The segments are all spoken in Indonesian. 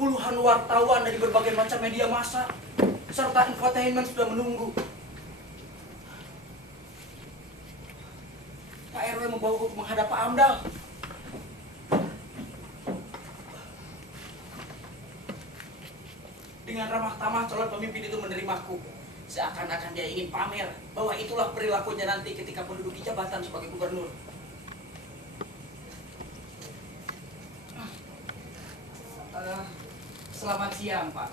Puluhan wartawan dari berbagai macam media massa serta infotainment sudah menunggu. Pak RW membawaku menghadap Pak Amdal. Dengan ramah tamah calon pemimpin itu menerimaku. Seakan-akan dia ingin pamer bahwa itulah perilakunya nanti ketika menduduki jabatan sebagai gubernur. Selamat siang, Pak.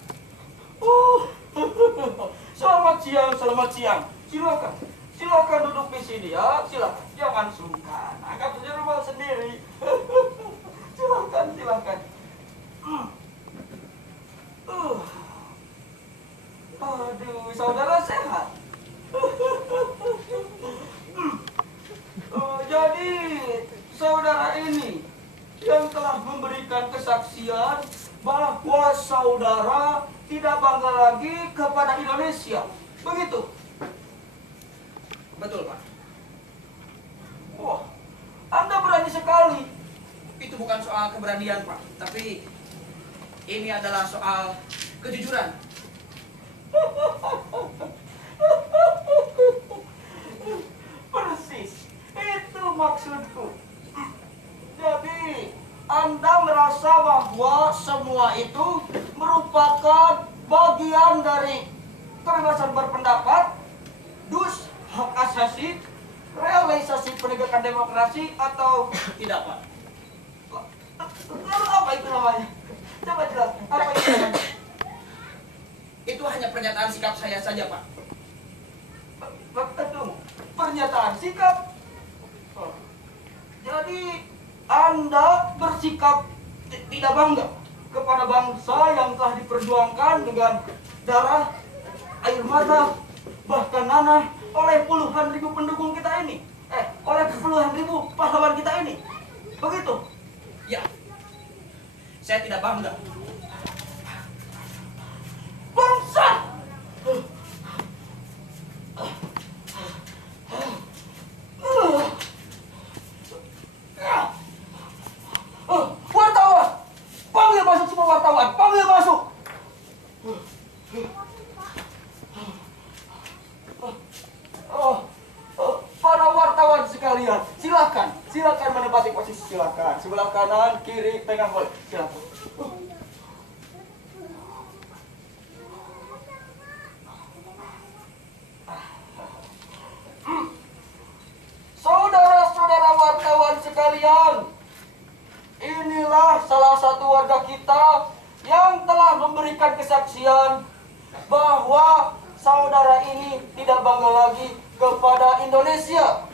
Selamat siang, selamat siang. Silakan, silakan duduk di sini ya. Silakan, jangan sungkan. Anggap saja rumah sendiri. Silakan, silakan. Aduh, saudara sehat. Jadi, saudara ini yang telah memberikan kesaksian bahwa saudara tidak bangga lagi kepada Indonesia. Begitu? Betul, Pak. Wah, Anda berani sekali. Itu bukan soal keberanian, Pak. Tapi ini adalah soal kejujuran. Persis, itu maksudku. Jadi, Anda merasa bahwa semua itu merupakan bagian dari kebebasan berpendapat, dus, hak asasi, realisasi penegakan demokrasi, atau Tidak, Pak. lalu apa itu namanya? Coba jelaskan, apa itu namanya? Itu hanya pernyataan sikap saya saja, Pak. Tunggu, pernyataan sikap. Jadi Anda bersikap tidak bangga kepada bangsa yang telah diperjuangkan dengan darah, air mata, bahkan nanah oleh puluhan ribu pendukung kita ini. Oleh puluhan ribu pahlawan kita ini. Begitu? Ya, saya tidak bangga. Bangsa! Wartawan! Panggil masuk semua wartawan! Panggil masuk! Para wartawan sekalian, silakan, silakan menempati posisi, silakan. Sebelah kanan, kiri, tengah, boleh, silakan. Saudara-saudara wartawan sekalian, inilah salah satu warga kita yang telah memberikan kesaksian bahwa saudara ini tidak bangga lagi kepada Indonesia.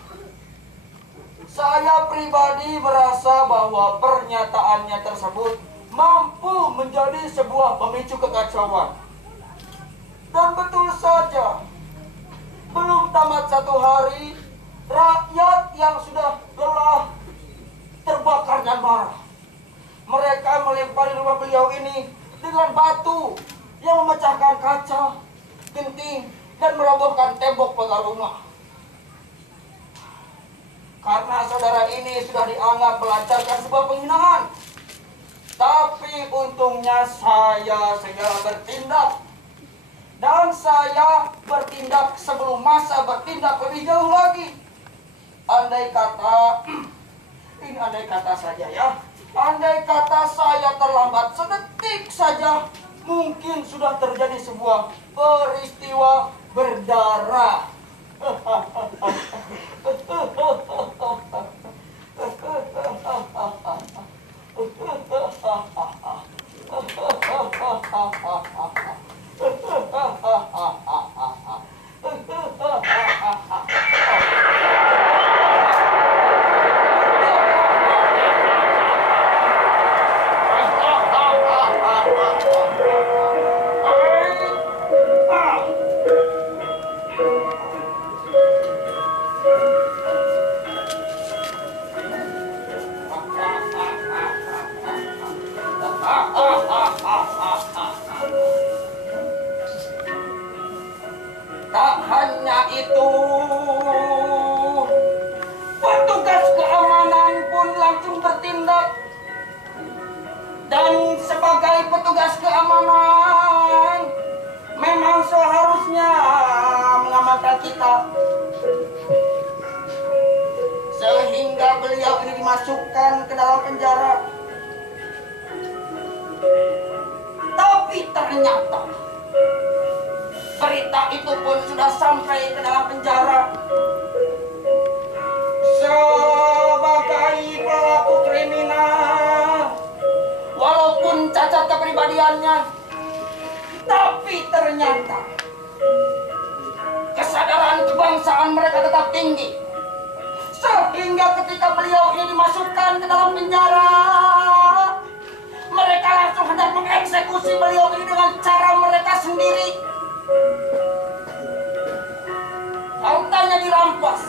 Saya pribadi merasa bahwa pernyataannya tersebut mampu menjadi sebuah pemicu kekacauan. Dan betul saja, belum tamat satu hari, rakyat yang sudah lelah, terbakar dan marah. Mereka melempari rumah beliau ini dengan batu yang memecahkan kaca, genting, dan merobohkan tembok pagar rumah. Karena saudara ini sudah dianggap melancarkan sebuah penghinaan. Tapi untungnya saya segera bertindak. Dan saya bertindak sebelum masa bertindak lebih jauh lagi. Andai kata, ini andai kata saja ya. Andai kata saya terlambat sedetik saja, mungkin sudah terjadi sebuah peristiwa berdarah. Tak hanya itu, petugas keamanan pun langsung bertindak. Dan sebagai petugas kita, sehingga beliau ini dimasukkan ke dalam penjara. Tapi ternyata berita itu pun sudah sampai ke dalam penjara. Sebagai pelaku kriminal, walaupun cacat kepribadiannya, tapi ternyata kesadaran kebangsaan mereka tetap tinggi. Sehingga ketika beliau ini dimasukkan ke dalam penjara, mereka langsung hendak mengeksekusi beliau ini dengan cara mereka sendiri. Hartanya dirampas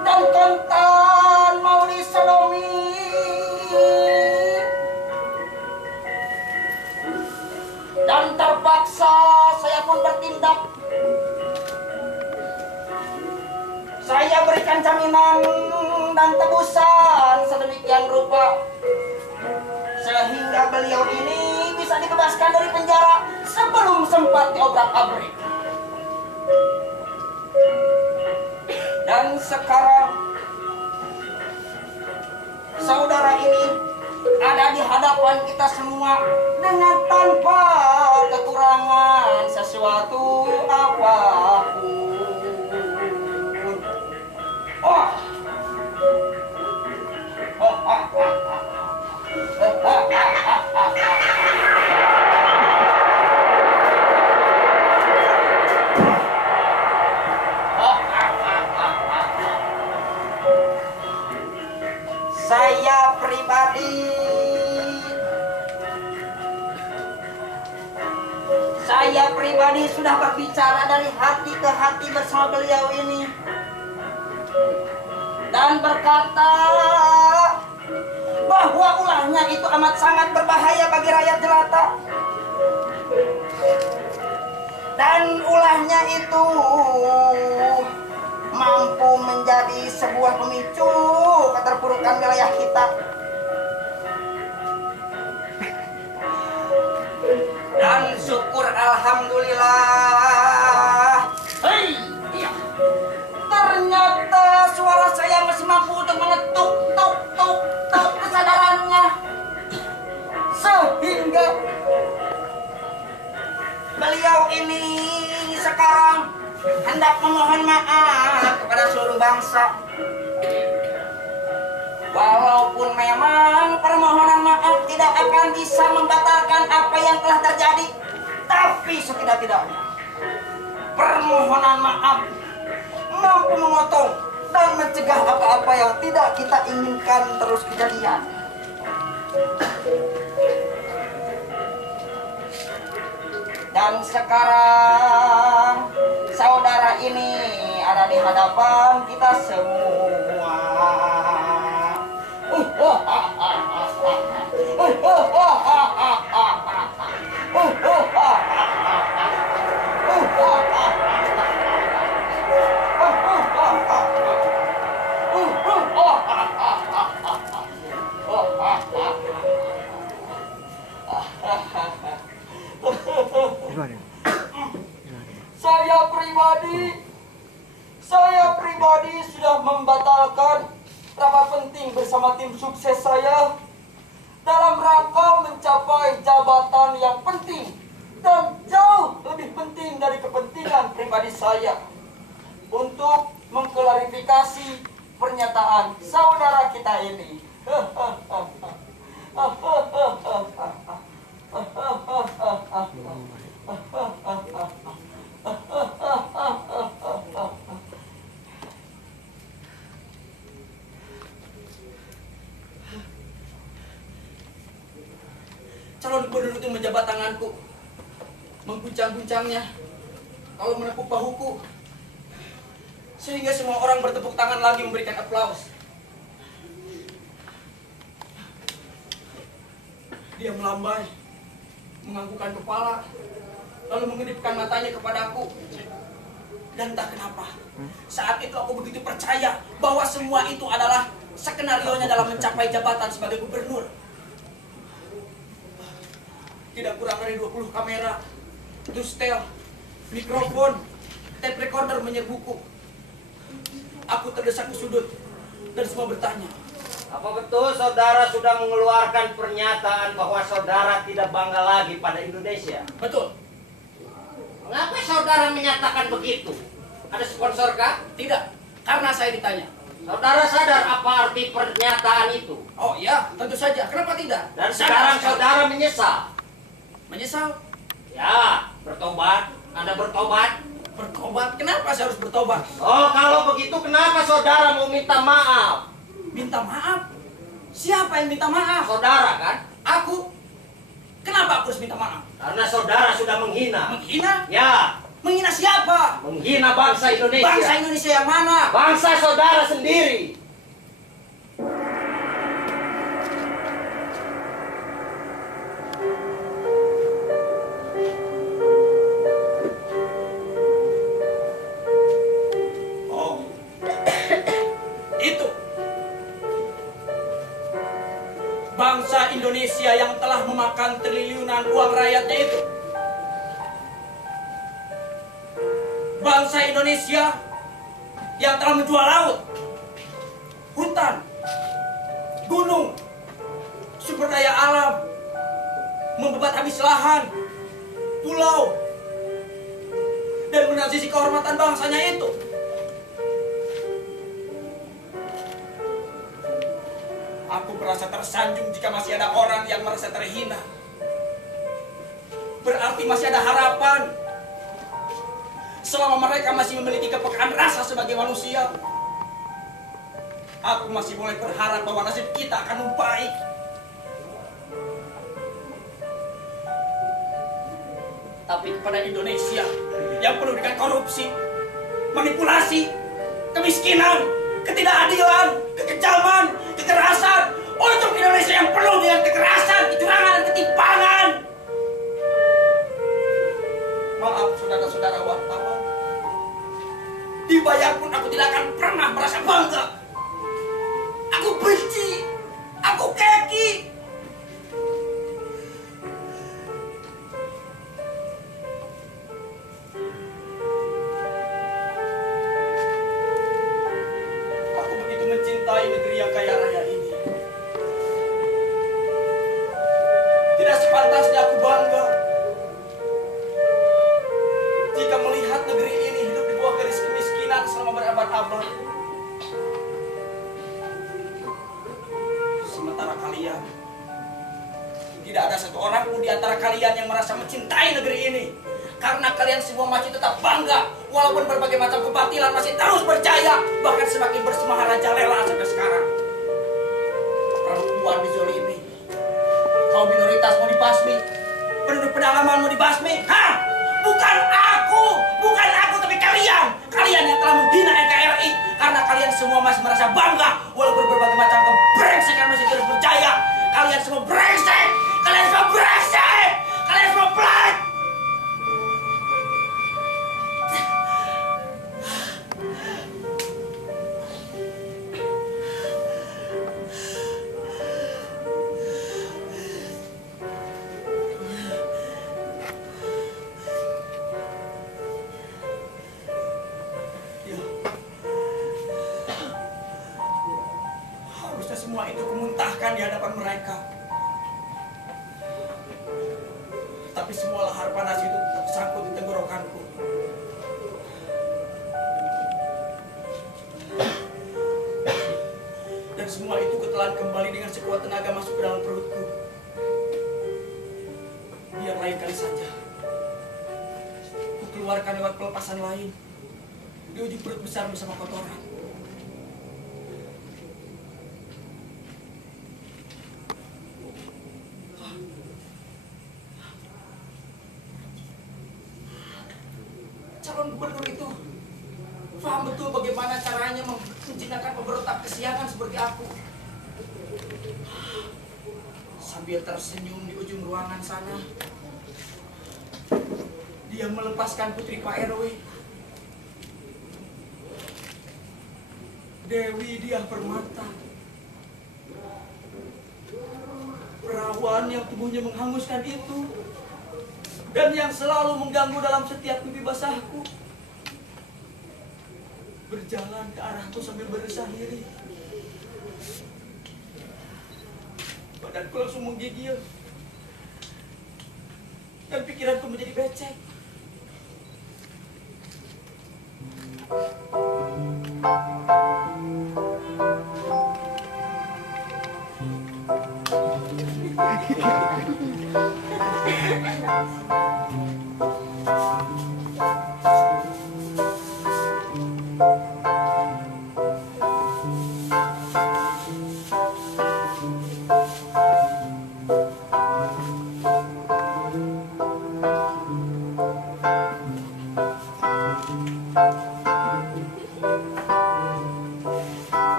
dan kontan mau disodomi. Dan terpaksa saya pun bertindak. Saya berikan jaminan dan tebusan sedemikian rupa sehingga beliau ini bisa dibebaskan dari penjara sebelum sempat diobrak-abrik. Dan sekarang saudara ini ada di hadapan kita semua dengan tanpa kekurangan sesuatu apapun. Saya pribadi sudah berbicara dari hati ke hati bersama beliau ini dan berkata bahwa ulahnya itu amat sangat berbahaya bagi rakyat jelata, dan ulahnya itu mampu menjadi sebuah pemicu keterpurukan wilayah kita. Dan syukur alhamdulillah, iya, ternyata suara saya masih mampu untuk mengetuk tuk kesadarannya, sehingga beliau ini sekarang hendak memohon maaf kepada seluruh bangsa. Walaupun memang permohonan maaf tidak akan bisa membatalkan apa yang telah terjadi, tapi setidak-tidaknya permohonan maaf mampu memotong dan mencegah apa-apa yang tidak kita inginkan terus kejadian. Dan sekarang saudara ini ada di hadapan kita semua. Saya pribadi sudah membatalkan rapat penting bersama tim sukses saya dalam rangka mencapai jabatan yang penting dan jauh lebih penting dari kepentingan pribadi saya untuk mengklarifikasi pernyataan saudara kita ini. Calon gubernur itu menjabat tanganku, mengguncang-guncangnya, lalu menepuk bahuku, sehingga semua orang bertepuk tangan lagi memberikan aplaus. Dia melambai, menganggukkan kepala, lalu mengedipkan matanya kepadaku. Dan entah kenapa, saat itu aku begitu percaya bahwa semua itu adalah skenarionya dalam mencapai jabatan sebagai gubernur. Tidak kurang dari 20 kamera, tustel, mikrofon, tape recorder menyerbuku. Aku terdesak ke sudut dan semua bertanya. Apa betul saudara sudah mengeluarkan pernyataan bahwa saudara tidak bangga lagi pada Indonesia? Betul. Mengapa saudara menyatakan begitu? Ada sponsor kah? Tidak, karena saya ditanya. Saudara sadar apa arti pernyataan itu? Oh iya, tentu saja. Kenapa tidak? Dan sekarang saudara menyesal? Menyesal? Ya, bertobat. Anda bertobat? Bertobat? Kenapa saya harus bertobat? Oh, kalau begitu kenapa saudara mau minta maaf? Minta maaf? Siapa yang minta maaf? Saudara kan? Aku? Kenapa aku harus minta maaf? Karena saudara sudah menghina. Menghina? Ya, Menghina siapa? menghina bangsa Indonesia. Bangsa Indonesia yang mana? Bangsa saudara sendiri. Oh, itu bangsa Indonesia yang telah memakan triliunan uang rakyatnya itu. Bangsa Indonesia yang telah menjual laut, hutan, gunung, sumber daya alam, membebat habis lahan, pulau, dan menazisi kehormatan bangsanya itu. Aku merasa tersanjung jika masih ada orang yang merasa terhina. Berarti masih ada harapan. Selama mereka masih memiliki kepekaan rasa sebagai manusia, aku masih boleh berharap bahwa nasib kita akan membaik. Tapi kepada Indonesia yang penuh dengan korupsi, manipulasi, kemiskinan, ketidakadilan, kekejaman, kekerasan, untuk Indonesia yang penuh dengan kekerasan, kecurangan, dan ketimpangan. Maaf saudara-saudara wartawan, dibayar pun aku tidak akan pernah merasa bangga. Aku benci, aku keki. Aku begitu mencintai negeri yang kaya raya ini. Tidak sepantasnya aku bangga jika melihat negeri ini hidup di bawah garis kemiskinan selama berabad-abad. Sementara kalian, tidak ada satu orang pun di antara kalian yang merasa mencintai negeri ini. Karena kalian semua masih tetap bangga, walaupun berbagai macam kebatilan masih terus berjaya, bahkan semakin bersemarajalela sampai sekarang. Perempuan dizolimi, kaum minoritas mau dibasmi, penduduk pedalaman mau dibasmi. Hah? Bukan aku, tapi kalian. Kalian yang telah menghina NKRI. Karena kalian semua masih merasa bangga, walaupun berbagai macam kebrengsekan masih terus berjaya. Kalian semua brengsek, kalian semua brengsek, kalian semua black. Semua itu kumuntahkan di hadapan mereka. Tapi semua lahar panas itu tetap tersangkut di tenggorokanku. Dan semua itu kutelan kembali dengan sekuat tenaga masuk ke dalam perutku. Biar lain kali saja ku keluarkan lewat pelepasan lain di ujung perut besar bersama kotoran. Calon gubernur itu paham betul bagaimana caranya menjinakkan pemberontak kesiangan seperti aku. Sambil tersenyum di ujung ruangan sana, dia melepaskan putri Pak RW, Dewi Diah Permata, perawan yang tubuhnya menghanguskan itu, dan yang selalu mengganggu dalam setiap mimpi basahku. berjalan ke arahku sambil berusaha diri. Badanku langsung menggigil dan pikiranku menjadi becek.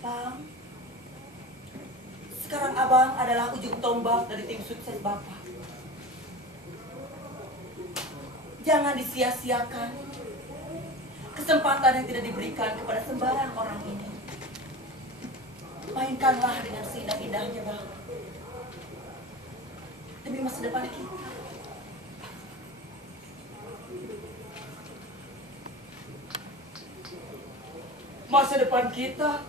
Bang, sekarang abang adalah ujung tombak dari tim sukses Bapak. Jangan disia-siakan kesempatan yang tidak diberikan kepada sembarang orang ini. Mainkanlah dengan seindah-indahnya, Bang. Demi masa depan kita. Masa depan kita.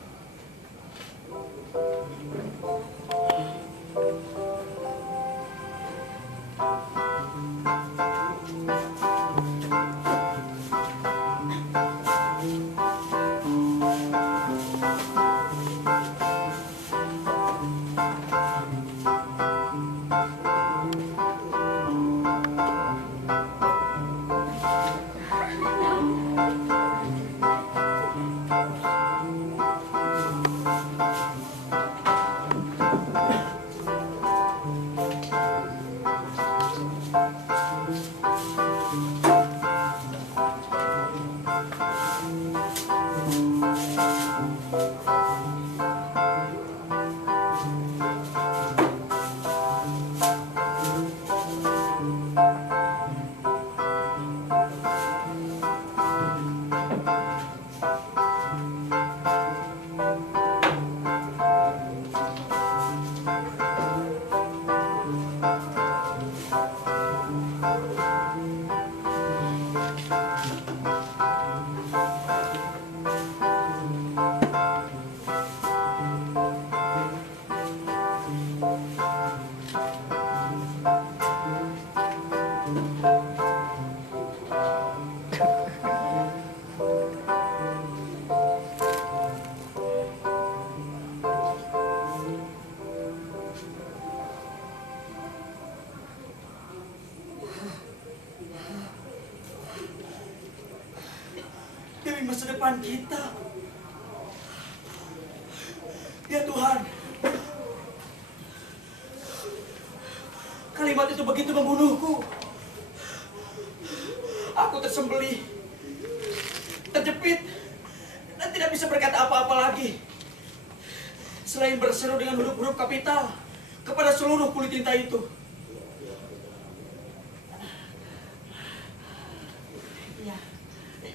Demi masa depan kita. Ya Tuhan, kalimat itu begitu membunuhku. Aku tersembelih, terjepit, dan tidak bisa berkata apa-apa lagi. Selain berseru dengan huruf-huruf kapital kepada seluruh kulit tinta itu. Iya,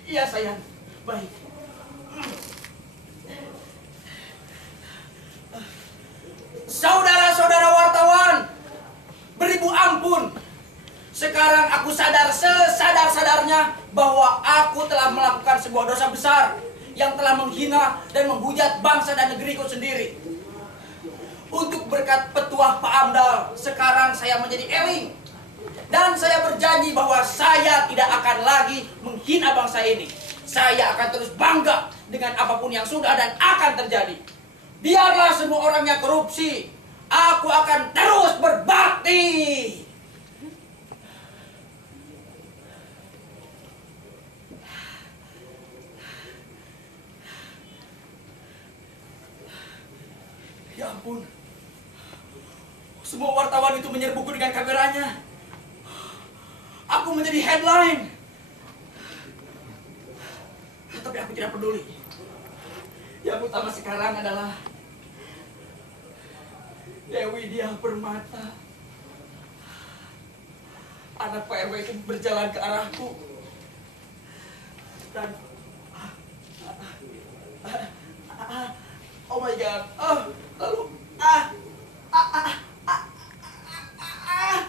iya sayang. Baik. Saudara-saudara wartawan, beribu ampun. Sekarang aku sadar sesadar-sadarnya bahwa aku telah melakukan sebuah dosa besar yang telah menghina dan menghujat bangsa dan negeriku sendiri. Untuk berkat petuah Pak Amdal, sekarang saya menjadi eling. Dan saya berjanji bahwa saya tidak akan lagi menghina bangsa ini. Saya akan terus bangga dengan apapun yang sudah dan akan terjadi. Biarlah semua orangnya korupsi, aku akan terus berbakti. Ya ampun, semua wartawan itu menyerbuku dengan kameranya. Aku menjadi headline. Tapi aku tidak peduli. Yang utama sekarang adalah Dewi Diah Permata. Anak Pak RW itu berjalan ke arahku. Dan oh my God. Lalu Ah, ah, ah, ah, ah.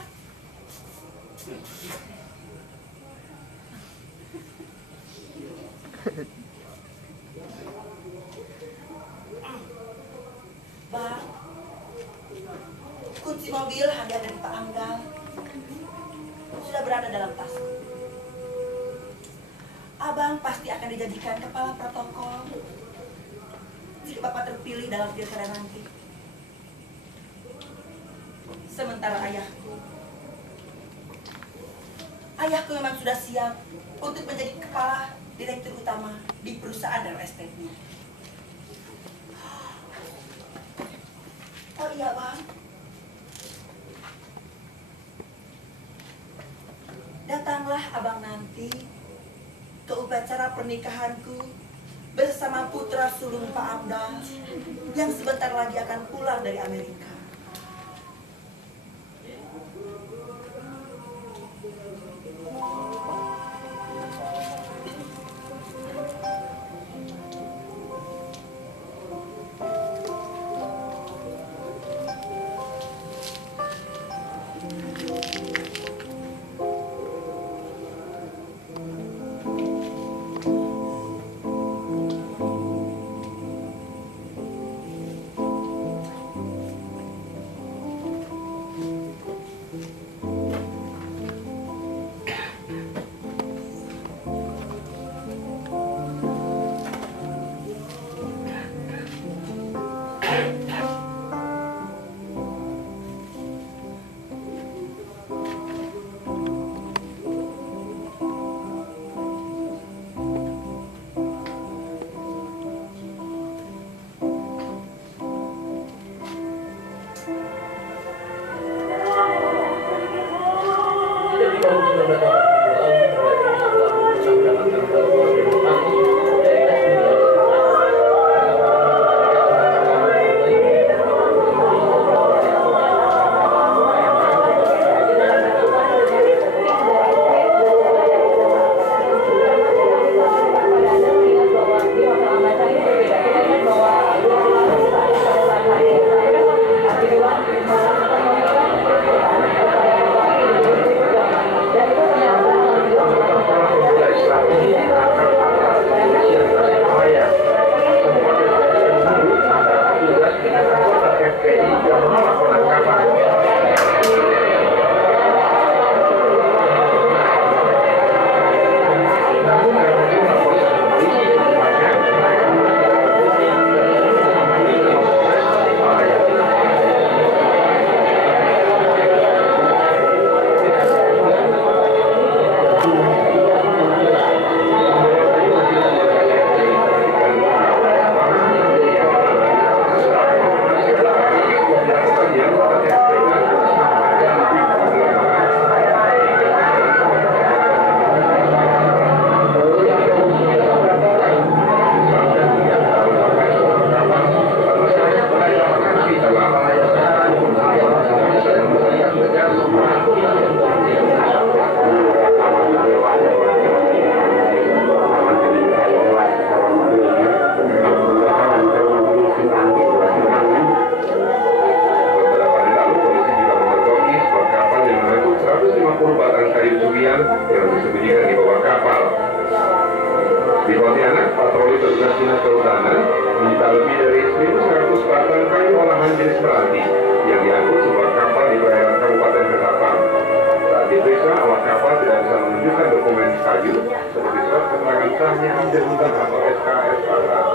Bang, kunci mobil hanya ada di Pak Anggal. Sudah berada dalam tasku. Abang pasti akan dijadikan kepala protokol jika Bapak terpilih dalam pilkada nanti. Sementara ayahku memang sudah siap untuk menjadi kepala direktur utama di perusahaan real estate-nya. Oh iya bang, datanglah abang nanti ke upacara pernikahanku bersama putra sulung Pak Amdal yang sebentar lagi akan pulang dari Amerika. seperti surat keterangan sahnya dan atau SKS